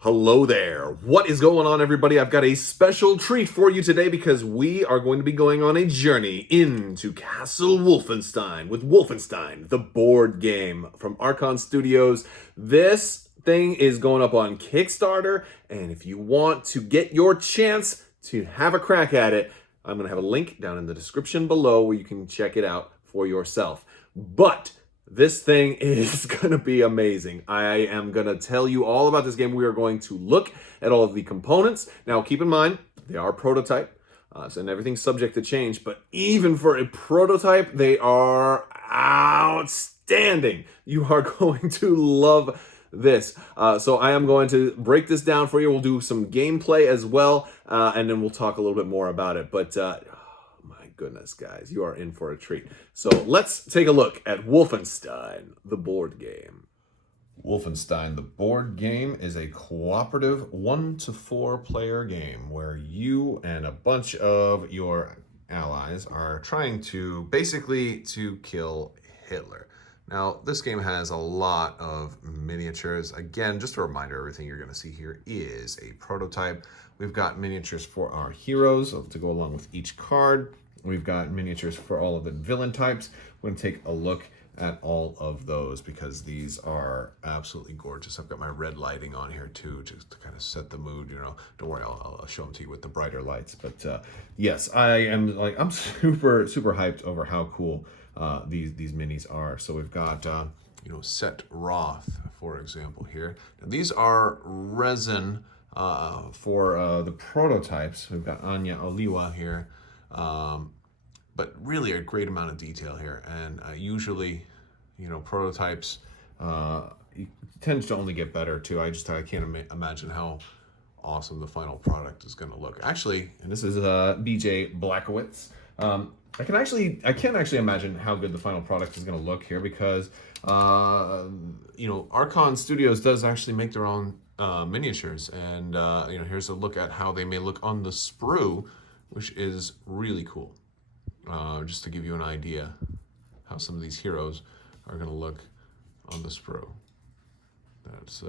Hello there. What is going on, everybody? I've got a special treat for you today because we are going to be going on a journey into Castle Wolfenstein with Wolfenstein, the board game from Archon Studios. This thing is going up on Kickstarter, and if you want to get your chance to have a crack at it, I'm going to have a link down in the description below where you can check it out for yourself. But this thing is going to be amazing. I am going to tell you all about this game. We are going to look at all of the components. Now, keep in mind, they are prototype, and everything's subject to change. But even for a prototype, they are outstanding. You are going to love this. So I am going to break this down for you. We'll do some gameplay as well, and then we'll talk a little bit more about it. But goodness, guys, you are in for a treat. So let's take a look at Wolfenstein, the board game. Wolfenstein, the board game, is a cooperative 1 to 4 player game where you and a bunch of your allies are trying to basically kill Hitler. Now, this game has a lot of miniatures. Again, just a reminder, everything you're going to see here is a prototype. We've got miniatures for our heroes to go along with each card. We've got miniatures for all of the villain types. We're going to take a look at all of those because these are absolutely gorgeous. I've got my red lighting on here too, just to kind of set the mood, you know. Don't worry, I'll show them to you with the brighter lights. But yes, I'm super hyped over how cool these minis are. So we've got Set Roth, for example, here. Now, these are resin for the prototypes. We've got Anya Oliwa here. But really a great amount of detail here, and usually, prototypes tends to only get better too. I can't imagine how awesome the final product is going to look. Actually, and this is BJ Blackowitz. I can't actually imagine how good the final product is going to look here because Archon Studios does actually make their own miniatures, and here's a look at how they may look on the sprue, which is really cool. Just to give you an idea how some of these heroes are going to look on the sprue. That's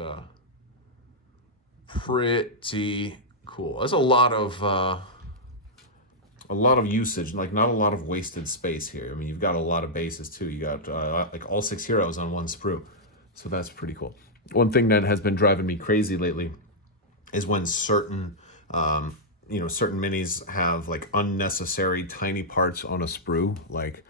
pretty cool. That's a lot of usage, like not a lot of wasted space here. I mean, you've got a lot of bases too. You got like all 6 heroes on one sprue, so that's pretty cool. One thing that has been driving me crazy lately is when certain certain minis have like unnecessary tiny parts on a sprue, like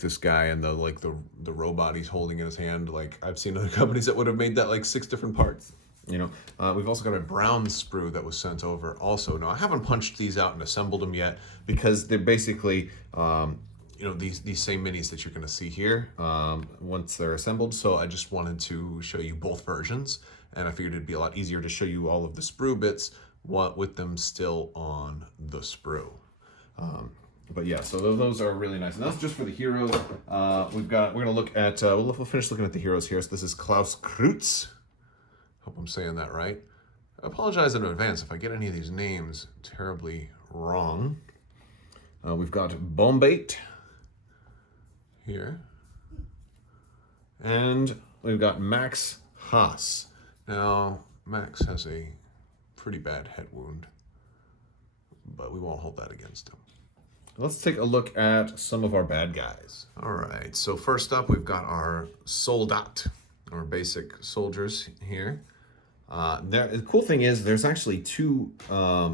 this guy and the robot he's holding in his hand. Like I've seen other companies that would have made that like 6 different parts. We've also got a brown sprue that was sent over also. Now I haven't punched these out and assembled them yet because they're basically these same minis that you're going to see here once they're assembled. So I just wanted to show you both versions, and I figured it'd be a lot easier to show you all of the sprue bits with them still on the sprue. But yeah, so those are really nice, and that's just for the heroes. We're gonna look at we'll finish looking at the heroes here. So this is Klaus Kreutz. Hope I'm saying that right. I apologize in advance if I get any of these names terribly wrong. We've got Bombate here, and we've got Max Haas. Now Max has a pretty bad head wound, but we won't hold that against him. Let's take a look at some of our bad guys. All right, so first up, we've got our Soldat, our basic soldiers here. The cool thing is there's actually 2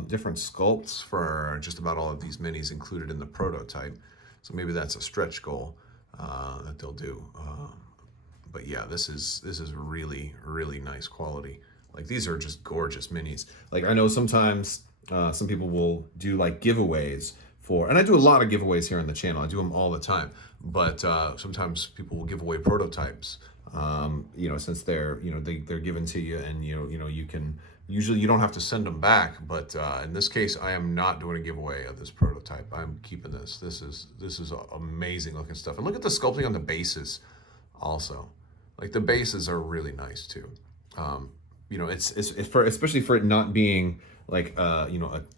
different sculpts for just about all of these minis included in the prototype. So maybe that's a stretch goal that they'll do. But yeah, this is really, really nice quality. Like these are just gorgeous minis. Like I know sometimes some people will do like giveaways for, and I do a lot of giveaways here on the channel. I do them all the time. But sometimes people will give away prototypes. Since they're they're given to you, and you can usually you don't have to send them back. But in this case, I am not doing a giveaway of this prototype. I'm keeping this. This is amazing looking stuff. And look at the sculpting on the bases. Also, like the bases are really nice too. It's for, especially for it not being like a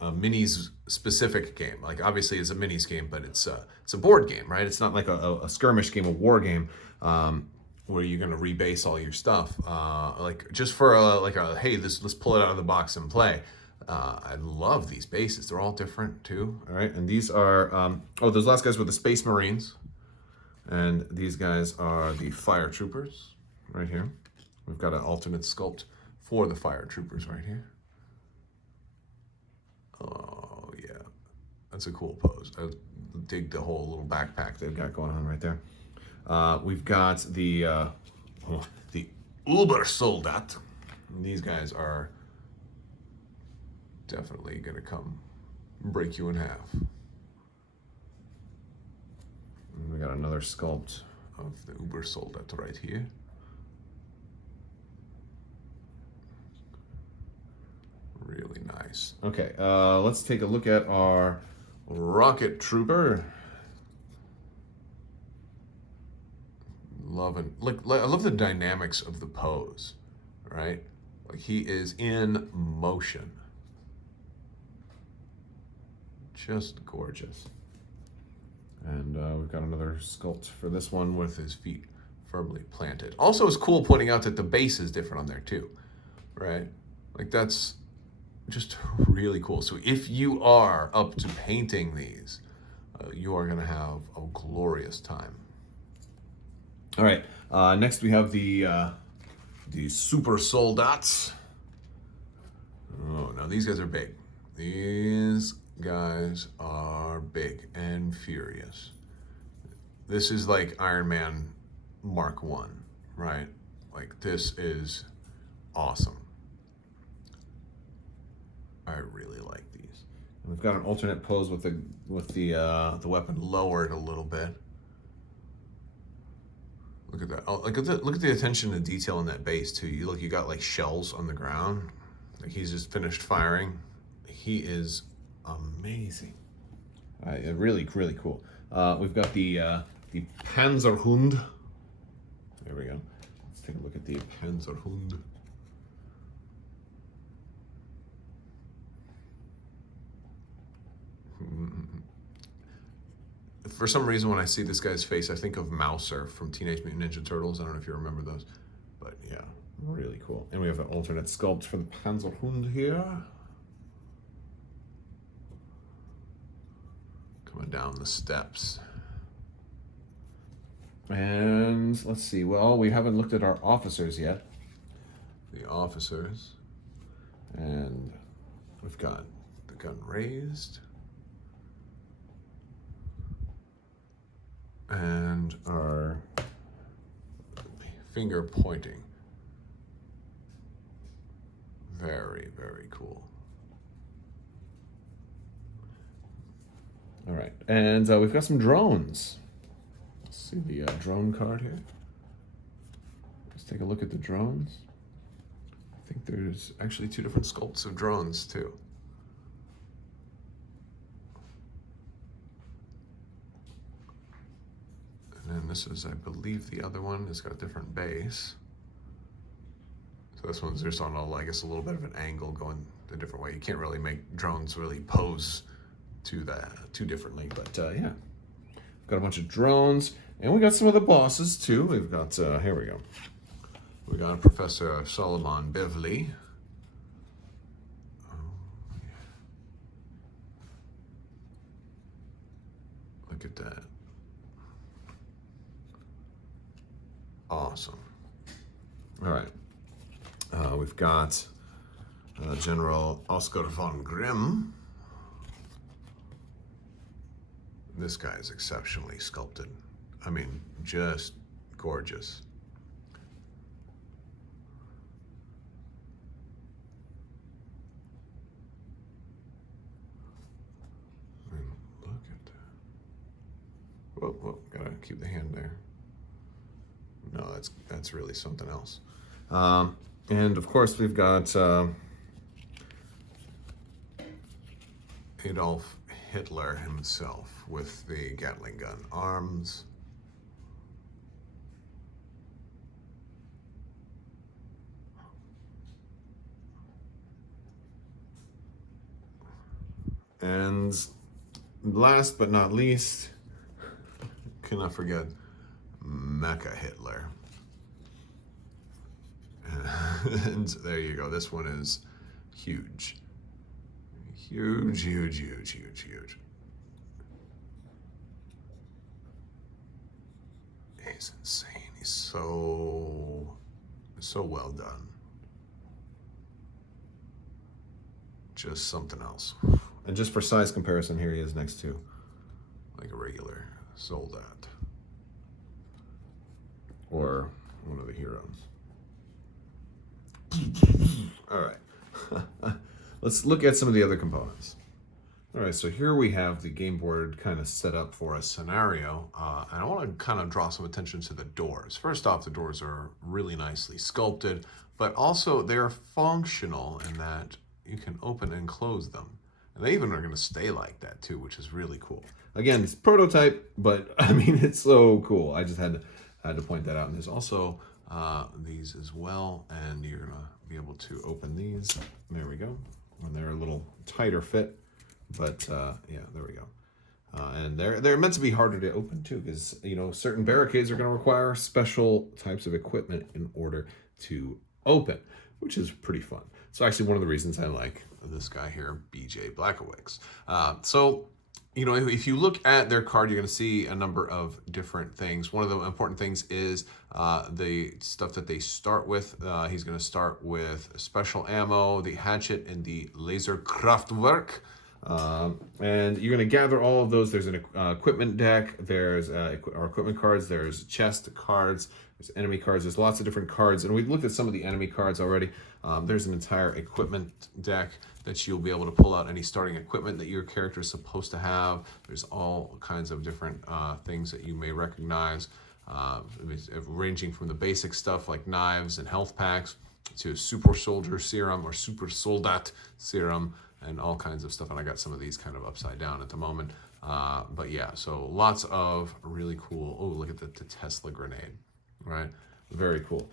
minis specific game. Like obviously it's a minis game, but it's a board game, right? It's not like a skirmish game, a war game. where you're gonna rebase all your stuff, like just for hey, let's pull it out of the box and play. I love these bases. They're all different too. All right, and these are those last guys were the Space Marines, and these guys are the Fire Troopers right here. We've got an alternate sculpt for the Fire Troopers right here. Oh yeah, that's a cool pose. I dig the whole little backpack they've got going on right there. We've got the Uber Soldat. These guys are definitely gonna come break you in half. And we got another sculpt of the Uber Soldat right here. Really nice. Okay, let's take a look at our Rocket Trooper. I love the dynamics of the pose, right? Like he is in motion. Just gorgeous. And we've got another sculpt for this one with his feet firmly planted. Also, it's cool pointing out that the base is different on there too, right? Like that's just really cool. So if you are up to painting these, you are gonna have a glorious time. All right, next we have the Super Soldats. Oh, now these guys are big. These guys are big and furious. This is like Iron Man Mark 1, right? Like this is awesome. I really like these. And we've got an alternate pose with the weapon lowered a little bit. Look at that. Oh, look at the attention to detail in that base too. You got like shells on the ground. Like he's just finished firing. He is amazing. Really, really cool. We've got the Panzerhund. There we go. Let's take a look at the Panzerhund. For some reason, when I see this guy's face, I think of Mouser from Teenage Mutant Ninja Turtles. I don't know if you remember those, but yeah, really cool. And we have an alternate sculpt for the Panzerhund here. Coming down the steps. And let's see, well, we haven't looked at our officers yet. The officers. And we've got the gun raised. And our finger pointing. Very, very cool. All right, and we've got some drones. Let's see the drone card here. Let's take a look at the drones. I think there's actually two different sculpts of drones too. And this is, I believe, the other one has got a different base. So this one's just on I guess, a little bit of an angle going a different way. You can't really make drones really pose too differently, but yeah. We've got a bunch of drones, and we got some of the bosses too. We've got, here we go. We got Professor Solomon Bivley. Oh, yeah. Look at that. Awesome. All right. We've got General Oscar von Grimm. This guy is exceptionally sculpted. I mean, just gorgeous. I mean, look at that. Whoa, whoa, gotta keep the hand there. No, that's really something else. And of course, we've got Adolf Hitler himself with the Gatling gun arms. And last but not least, cannot forget Mecha Hitler. And there you go. This one is huge. Huge, huge, huge, huge, huge. He's insane. He's so well done. Just something else. And just for size comparison, here he is next to like a regular soldat or one of the heroes. All right. Let's look at some of the other components. All right, so here we have the game board kind of set up for a scenario, and I want to kind of draw some attention to the doors. First off, the doors are really nicely sculpted, but also they're functional in that you can open and close them. And they even are going to stay like that too, which is really cool. Again, it's prototype, but I mean, it's so cool. I just had to point that out. And there's also these as well, and you're going to be able to open these. There we go. And they're a little tighter fit. But yeah, there we go. And they're meant to be harder to open too, because certain barricades are going to require special types of equipment in order to open, which is pretty fun. So actually one of the reasons I like this guy here, BJ Blackowicz. So if you look at their card, you're going to see a number of different things. One of the important things is the stuff that they start with. He's going to start with special ammo, the hatchet, and the laser Kraftwerk. And you're going to gather all of those. There's an equipment deck, there's our equipment cards, there's chest cards, there's enemy cards, there's lots of different cards, and we've looked at some of the enemy cards already. There's an entire equipment deck that you'll be able to pull out any starting equipment that your character is supposed to have. There's all kinds of different things that you may recognize, ranging from the basic stuff like knives and health packs to super soldier serum or super soldat serum, and all kinds of stuff. And I got some of these kind of upside down at the moment. But yeah, so lots of really cool. Oh, look at the Tesla grenade, right? Very cool.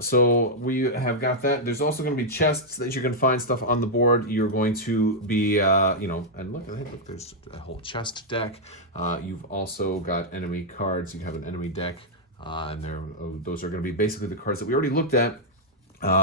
So we have got that. There's also going to be chests that you can find stuff on the board. You're going to be, and look, there's a whole chest deck. You've also got enemy cards. You have an enemy deck, and those are going to be basically the cards that we already looked at.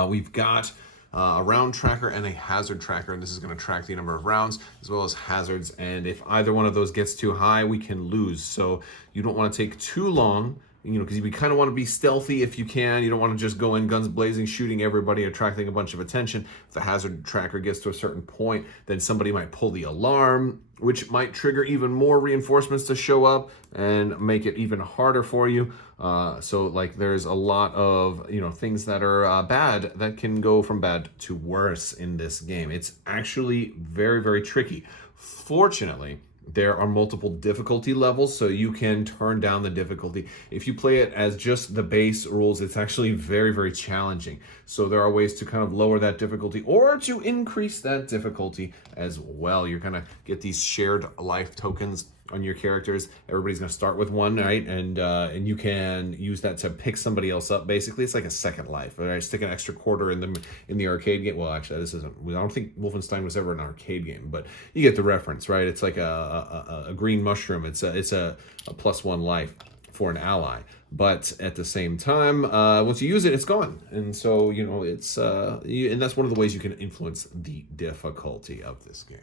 We've got a round tracker and a hazard tracker, and this is going to track the number of rounds as well as hazards, and if either one of those gets too high, we can lose. So you don't want to take too long, because we kind of want to be stealthy if you can. You don't want to just go in guns blazing, shooting everybody, attracting a bunch of attention. If the hazard tracker gets to a certain point, then somebody might pull the alarm, which might trigger even more reinforcements to show up and make it even harder for you. So like there's a lot of things that are bad that can go from bad to worse in this game. It's actually very, very tricky. Fortunately, there are multiple difficulty levels, so you can turn down the difficulty. If you play it as just the base rules, it's actually very, very challenging. So there are ways to kind of lower that difficulty or to increase that difficulty as well. You're going to get these shared life tokens on your characters. Everybody's going to start with one, right? And you can use that to pick somebody else up. Basically, it's like a second life. Right? Stick an extra quarter in the arcade game. Well, actually, this isn't. I don't think Wolfenstein was ever an arcade game, but you get the reference, right? It's like a green mushroom. It's a +1 life for an ally. But at the same time, once you use it, it's gone. And so it's and that's one of the ways you can influence the difficulty of this game.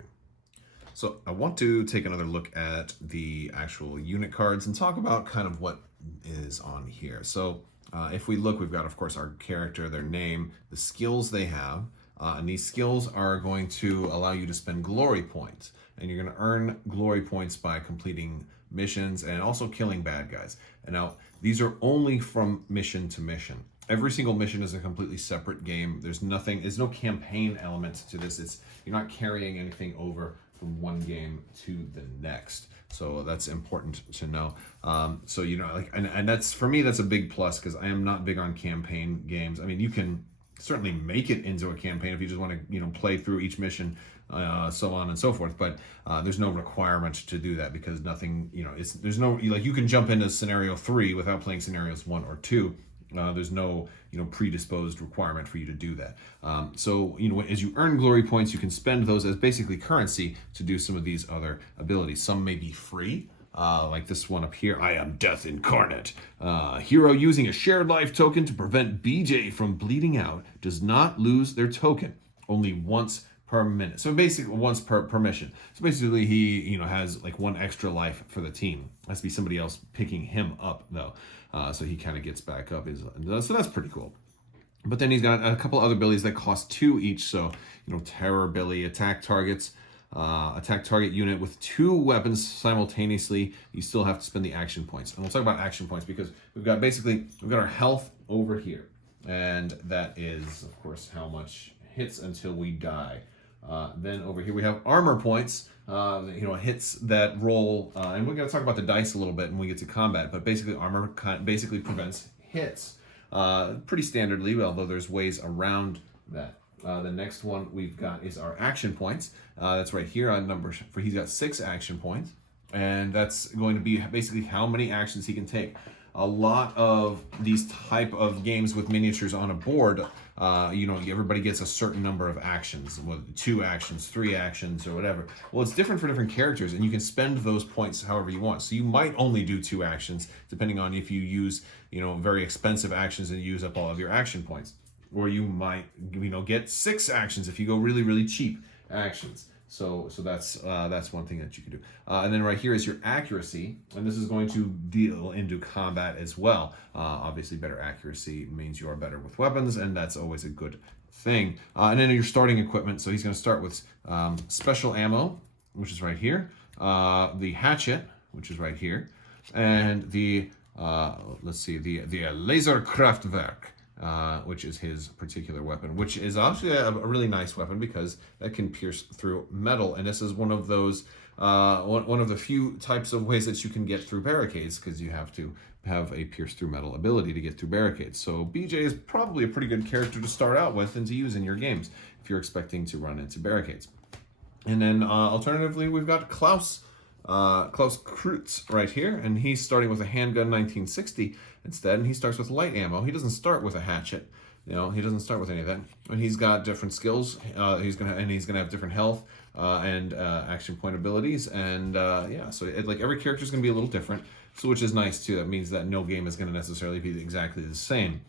So I want to take another look at the actual unit cards and talk about kind of what is on here. So if we look, we've got, of course, our character, their name, the skills they have, and these skills are going to allow you to spend glory points. And you're going to earn glory points by completing missions and also killing bad guys. And now, these are only from mission to mission. Every single mission is a completely separate game. There's no campaign element to this. You're not carrying anything over from one game to the next. So that's important to know. So and that's, for me, that's a big plus, because I am not big on campaign games. I mean, you can certainly make it into a campaign if you just want to play through each mission, so on and so forth, but there's no requirement to do that, because nothing, there's no, you can jump into scenario 3 without playing scenarios 1 or 2. There's no predisposed requirement for you to do that. So as you earn glory points, you can spend those as basically currency to do some of these other abilities. Some may be free, like this one up here, I am death incarnate. Hero using a shared life token to prevent BJ from bleeding out does not lose their token, only once per minute. So basically once per mission. So basically he, has like one extra life for the team. Has to be somebody else picking him up though. So he kind of gets back up. So that's pretty cool. But then he's got a couple other abilities that cost 2 each. So, Terror Billy, attack target unit with 2 weapons simultaneously. You still have to spend the action points. And we'll talk about action points because we've got our health over here. And that is, of course, how much hits until we die. Then over here we have armor points. Hits that roll. And we're going to talk about the dice a little bit when we get to combat. But basically, armor basically prevents hits. Pretty standardly, although there's ways around that. The next one we've got is our action points. That's right here on number, he's got 6 action points, and that's going to be basically how many actions he can take. A lot of these type of games with miniatures on a board, everybody gets a certain number of actions, 2 actions, 3 actions, or whatever. Well, it's different for different characters, and you can spend those points however you want. So you might only do 2 actions, depending on if you use, very expensive actions and use up all of your action points. Or you might, get 6 actions if you go really, really cheap actions. So that's one thing that you can do. And then right here is your accuracy, and this is going to deal into combat as well. Obviously, better accuracy means you are better with weapons, and that's always a good thing. And then your starting equipment. So he's going to start with special ammo, which is right here, the hatchet, which is right here, and the the laser Kraftwerk. Which is his particular weapon, which is actually a really nice weapon because that can pierce through metal. And this is one of those, one of the few types of ways that you can get through barricades, because you have to have a pierce through metal ability to get through barricades. So BJ is probably a pretty good character to start out with and to use in your games if you're expecting to run into barricades. And then alternatively, we've got Klaus Kreutz right here, and he's starting with a handgun 1960 instead, and he starts with light ammo. He doesn't start with a hatchet, he doesn't start with any of that. And he's got different skills. He's gonna have different health and action point abilities, and so every character is gonna be a little different. So which is nice too. That means that no game is gonna necessarily be exactly the same.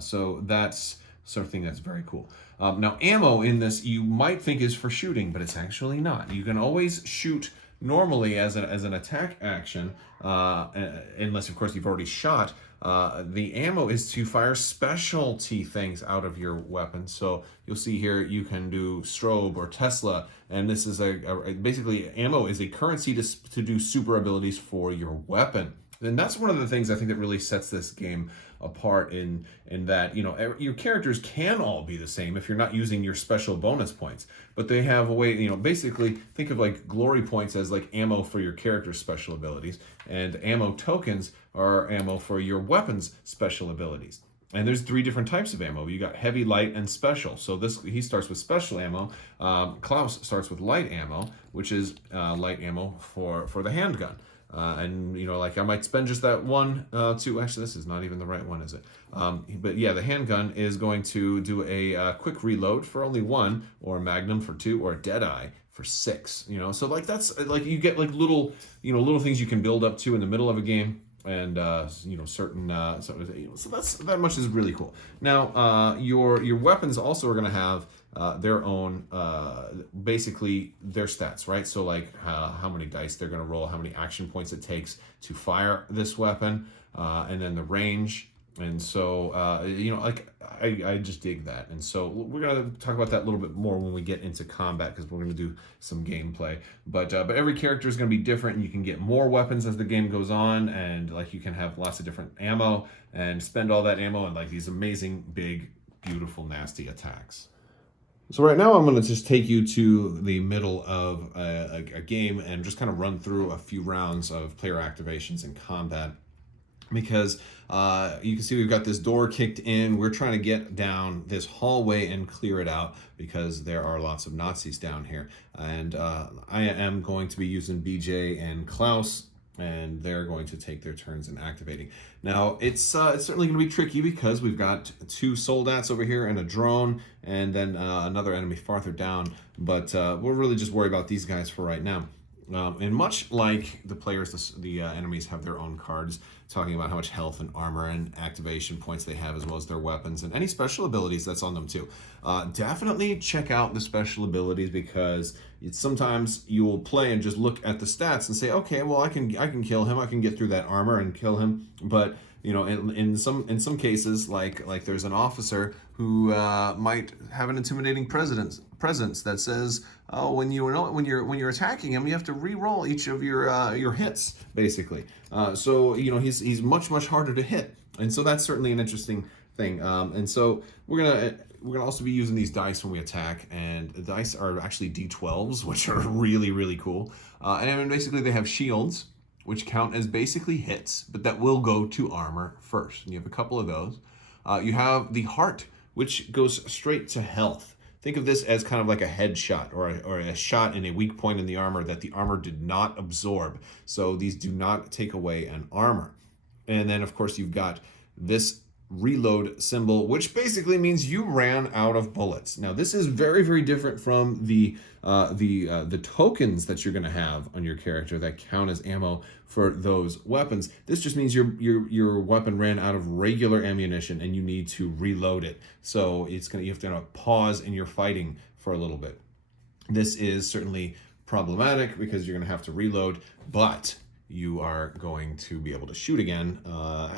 So that's sort of thing that's very cool. Now ammo in this you might think is for shooting, but it's actually not. You can always shoot normally as an attack action, unless of course you've already shot. The ammo is to fire specialty things out of your weapon. So you'll see here you can do strobe or Tesla, and this is basically ammo is a currency to do super abilities for your weapon. And that's one of the things I think that really sets this game apart in that, your characters can all be the same if you're not using your special bonus points, but they have a way, basically think of like glory points as like ammo for your character's special abilities, and ammo tokens are ammo for your weapon's special abilities. And there's 3 different types of ammo. You got heavy, light, and special. So he starts with special ammo. Klaus starts with light ammo, which is light ammo for the handgun. And I might spend just that one to actually this is not even the right one, is it? But yeah, the handgun is going to do a quick reload for only 1, or a magnum for 2, or a deadeye for 6. So that's you get little little things you can build up to in the middle of a game, and certain so that much is really cool. Now your weapons also are going to have their own basically their stats, right? So how many dice they're going to roll, how many action points it takes to fire this weapon, and then the range. And so I just dig that. And so we're going to talk about that a little bit more when we get into combat, because we're going to do some gameplay. But every character is going to be different, and you can get more weapons as the game goes on, and you can have lots of different ammo and spend all that ammo on these amazing big beautiful nasty attacks. So right now I'm going to just take you to the middle of a game and just kind of run through a few rounds of player activations and combat, because you can see we've got this door kicked in. We're trying to get down this hallway and clear it out because there are lots of Nazis down here. And I am going to be using BJ and Klaus, and they're going to take their turns in activating. Now, it's certainly going to be tricky because we've got 2 soldats over here and a drone, and then another enemy farther down. But we'll really just worry about these guys for right now. And much like the players, the enemies have their own cards talking about how much health and armor and activation points they have, as well as their weapons and any special abilities that's on them too. Definitely check out the special abilities, because sometimes you will play and just look at the stats and say, okay, well, I can kill him, I can get through that armor and kill him, but in some cases, like there's an officer who might have an intimidating presence that says, oh, when you're attacking him, you have to re-roll each of your hits, basically. So he's much harder to hit, and so that's certainly an interesting thing. And so we're gonna also be using these dice when we attack, and the dice are actually D12s, which are really cool. And basically they have shields, which count as basically hits, but that will go to armor first. And you have a couple of those. You have the heart, which goes straight to health. Think of this as kind of like a headshot or a shot in a weak point in the armor that the armor did not absorb. So these do not take away an armor. And then, of course, you've got this reload symbol, which basically means you ran out of bullets. Now, this is very different from the tokens that you're going to have on your character that count as ammo for those weapons. This just means your weapon ran out of regular ammunition and you need to reload it. So you have to pause in your fighting for a little bit. This is certainly problematic because you're going to have to reload, but you are going to be able to shoot again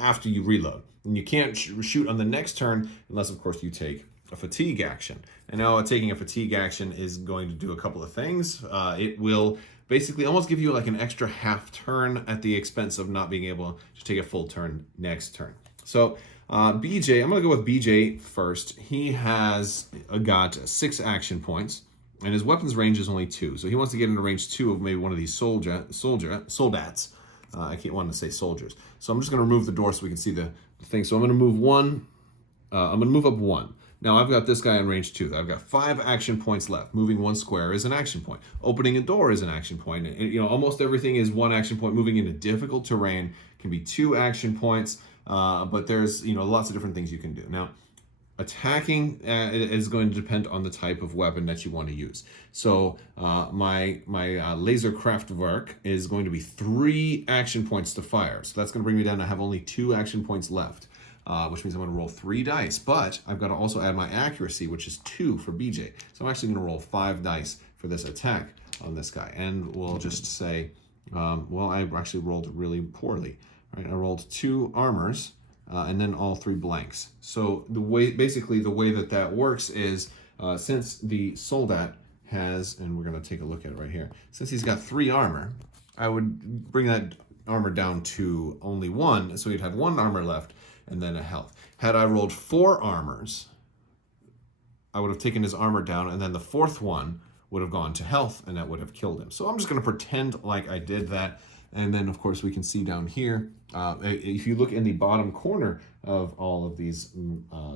after you reload. And you can't shoot on the next turn unless, of course, you take a fatigue action. And now taking a fatigue action is going to do a couple of things. It will basically almost give you like an extra half turn at the expense of not being able to take a full turn next turn. So BJ, I'm going to go with BJ first. He has got 6 action points, and his weapons range is only 2. So he wants to get into range 2 of maybe one of these soldats. I can't want to say soldiers. So I'm just going to remove the door so we can see the thing. So I'm going to move one. I'm going to move up 1. Now I've got this guy in range 2. I've got 5 action points left. Moving 1 square is an action point. Opening a door is an action point. And, almost everything is 1 action point. Moving into difficult terrain can be 2 action points. But there's lots of different things you can do. Now, attacking is going to depend on the type of weapon that you want to use. So my laser Crabbok is going to be 3 action points to fire. So that's going to bring me down to have only 2 action points left, which means I'm going to roll 3 dice. But I've got to also add my accuracy, which is 2 for BJ. So I'm actually going to roll 5 dice for this attack on this guy. And we'll just say, well, I actually rolled really poorly. Right? I rolled 2 armors. And then all 3 blanks. So the way that works is since the soldat has, and we're going to take a look at it right here, since he's got 3 armor, I would bring that armor down to only 1, so he'd have 1 armor left and then a health. Had I rolled 4 armors, I would have taken his armor down, and then the 4th one would have gone to health, and that would have killed him. So I'm just going to pretend like I did that. And then, of course, we can see down here, if you look in the bottom corner of all of these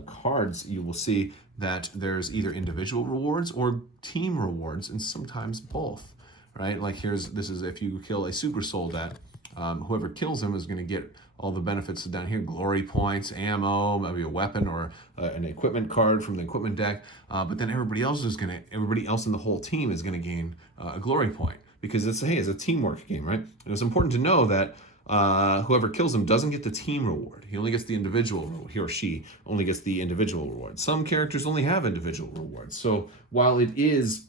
cards, you will see that there's either individual rewards or team rewards, and sometimes both, right? Like this is if you kill a super soldat, whoever kills him is going to get all the benefits down here: glory points, ammo, maybe a weapon or an equipment card from the equipment deck. But then everybody else in the whole team is going to gain a glory point. Because it's a teamwork game, right? And it's important to know that whoever kills him doesn't get the team reward. He only gets the individual reward. He or she only gets the individual reward. Some characters only have individual rewards. So while it is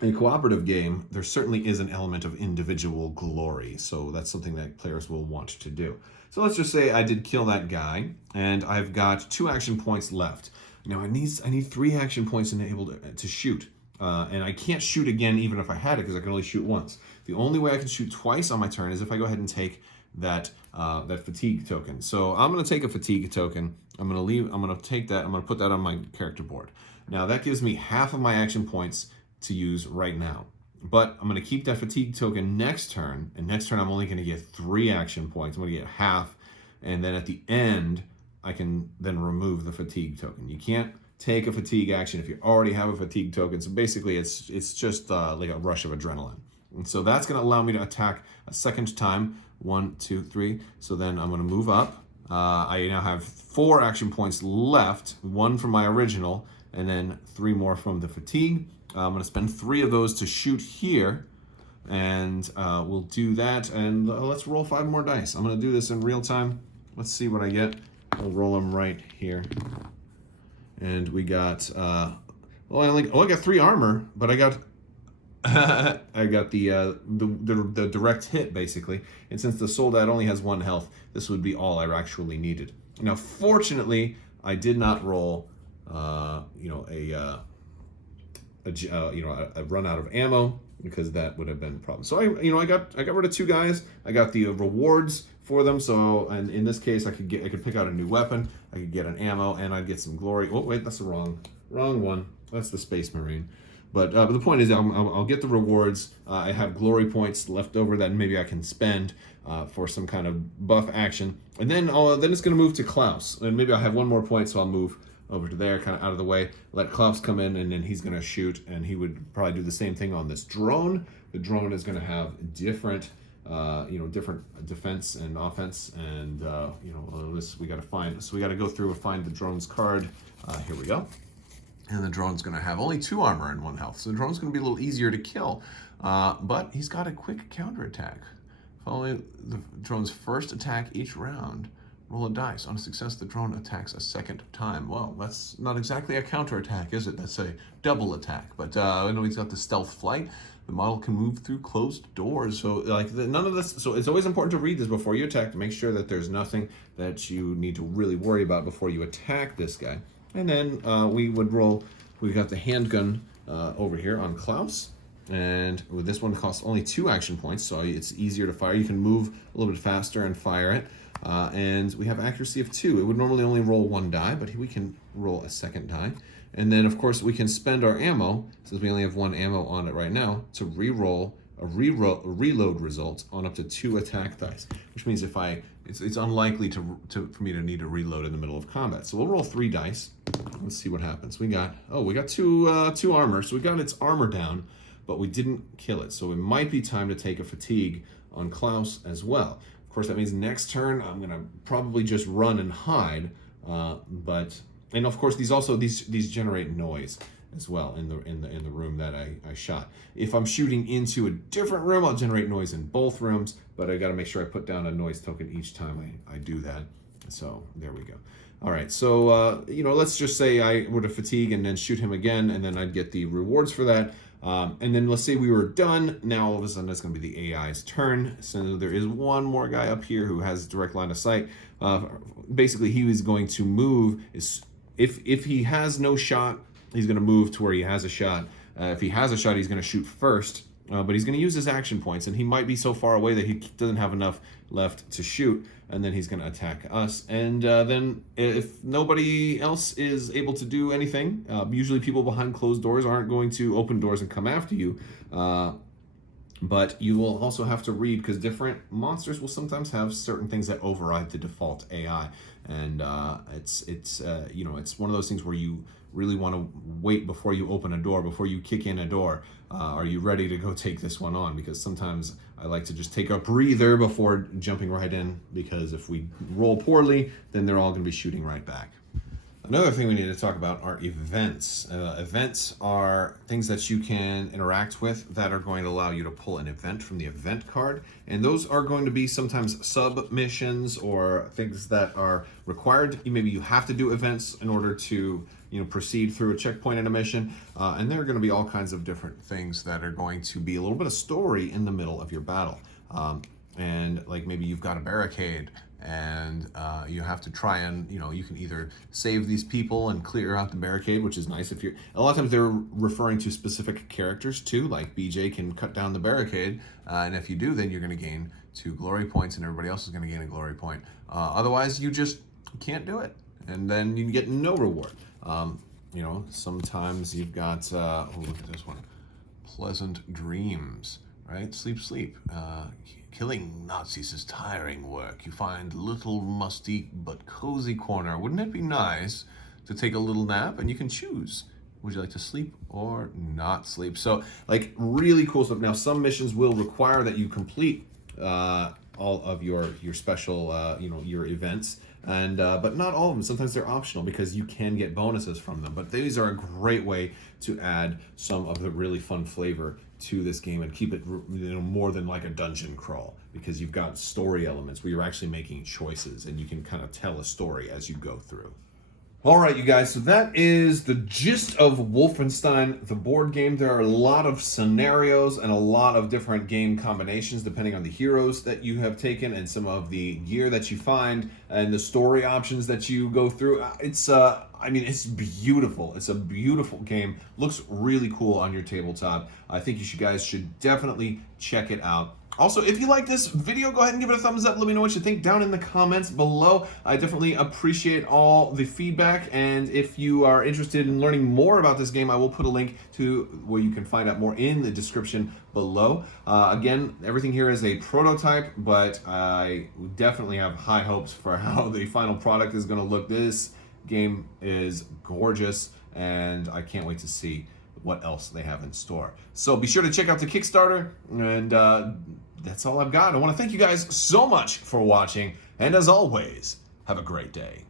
a cooperative game, there certainly is an element of individual glory. So that's something that players will want to do. So let's just say I did kill that guy, and I've got 2 action points left. Now I need 3 action points enabled to shoot. And I can't shoot again even if I had it, because I can only shoot once. The only way I can shoot twice on my turn is if I go ahead and take that fatigue token. So I'm going to take a fatigue token. I'm going to take that. I'm going to put that on my character board. Now that gives me half of my action points to use right now. But I'm going to keep that fatigue token next turn. And next turn I'm only going to get 3 action points. I'm going to get half. And then at the end, I can then remove the fatigue token. You can't take a fatigue action if you already have a fatigue token. So basically it's just like a rush of adrenaline. And so that's going to allow me to attack a second time. 1, 2, 3. So then I'm going to move up. I now have 4 action points left, 1 from my original, and then 3 more from the fatigue. I'm going to spend 3 of those to shoot here. and we'll do that. And let's roll 5 more dice. I'm going to do this in real time. Let's see what I get. I'll roll them right here. And we got, I got 3 armor, but I got I got the direct hit basically, and since the soldat only has 1 health, this would be all I actually needed. Now, fortunately, I did not roll, a run out of ammo, because that would have been a problem. So I got rid of 2 guys. I got the rewards for them. So, and in this case, I could pick out a new weapon. I could get an ammo, and I'd get some glory. Oh wait, that's the wrong one. That's the Space Marine. But the point is, I'll get the rewards. I have glory points left over that maybe I can spend for some kind of buff action. And then it's going to move to Klaus. And maybe I'll have 1 more point, so I'll move over to there, kind of out of the way. Let Klaus come in, and then he's going to shoot. And he would probably do the same thing on this drone. The drone is going to have different defense and offense. And, this we got to find. So we got to go through and find the drone's card. Here we go. And the drone's going to have only 2 armor and 1 health. So the drone's going to be a little easier to kill. But he's got a quick counterattack. Following the drone's first attack each round, roll a dice. On a success, the drone attacks a 2nd time. Well, that's not exactly a counterattack, is it? That's a double attack. But I know he's got the stealth flight. The model can move through closed doors. So none of this. So it's always important to read this before you attack to make sure that there's nothing that you need to really worry about before you attack this guy. And then we would roll. We got the handgun over here on Klaus, and with this one costs only 2 action points, so it's easier to fire. You can move a little bit faster and fire it. And we have accuracy of 2. It would normally only roll 1 die, but we can roll a 2nd die. And then of course we can spend our ammo, since we only have 1 ammo on it right now, to re-roll a reload result on up to 2 attack dice, which means it's unlikely for me to need to reload in the middle of combat. So we'll roll 3 dice. Let's see what happens. We got 2 armor, so we got its armor down, but we didn't kill it. So it might be time to take a fatigue on Klaus as well. Of course, that means next turn I'm gonna probably just run and hide. And of course these generate noise as well in the room that I shot. If I'm shooting into a different room, I'll generate noise in both rooms, but I got to make sure I put down a noise token each time I do that. So there we go. All right, so let's just say I were to fatigue and then shoot him again, and then I'd get the rewards for that. And then let's say we were done. Now all of a sudden it's going to be the AI's turn. So there is 1 more guy up here who has direct line of sight. Basically, he was going to move. If he has no shot, he's going to move to where he has a shot. If he has a shot, he's going to shoot first. But he's going to use his action points, and he might be so far away that he doesn't have enough left to shoot, and then he's going to attack us. And then if nobody else is able to do anything, usually people behind closed doors aren't going to open doors and come after you. But you will also have to read, because different monsters will sometimes have certain things that override the default AI. And it's one of those things where you really want to wait before you open a door, before you kick in a door. Are you ready to go take this one on? Because sometimes I like to just take a breather before jumping right in, because if we roll poorly, then they're all going to be shooting right back. Another thing we need to talk about are events. Events are things that you can interact with that are going to allow you to pull an event from the event card. And those are going to be sometimes sub-missions or things that are required. Maybe you have to do events in order to proceed through a checkpoint in a mission. And there are going to be all kinds of different things that are going to be a little bit of story in the middle of your battle. And like maybe you've got a barricade, and you have to try and you can either save these people and clear out the barricade, which is nice. A lot of times they're referring to specific characters too, like BJ can cut down the barricade, and if you do, then you're going to gain 2 glory points, and everybody else is going to gain a glory point. Otherwise, you just can't do it, and then you get no reward. Sometimes you've got look at this one, pleasant dreams. Right? Sleep. Killing Nazis is tiring work. You find little musty but cozy corner. Wouldn't it be nice to take a little nap? And you can choose. Would you like to sleep or not sleep? So, really cool stuff. Now, some missions will require that you complete all of your special, your events. but not all of them. Sometimes they're optional because you can get bonuses from them. But these are a great way to add some of the really fun flavor to this game and keep it more than like a dungeon crawl, because you've got story elements where you're actually making choices and you can kind of tell a story as you go through. All right, you guys, so that is the gist of Wolfenstein, the board game. There are a lot of scenarios and a lot of different game combinations depending on the heroes that you have taken and some of the gear that you find and the story options that you go through. It's it's beautiful. It's a beautiful game. Looks really cool on your tabletop. I think you guys should definitely check it out. Also, if you like this video, go ahead and give it a thumbs up. Let me know what you think down in the comments below. I definitely appreciate all the feedback. And if you are interested in learning more about this game, I will put a link to where you can find out more in the description below. Again, everything here is a prototype, but I definitely have high hopes for how the final product is going to look. This game is gorgeous, and I can't wait to see what else they have in store. So be sure to check out the Kickstarter, and that's all I've got. I want to thank you guys so much for watching, and as always, have a great day.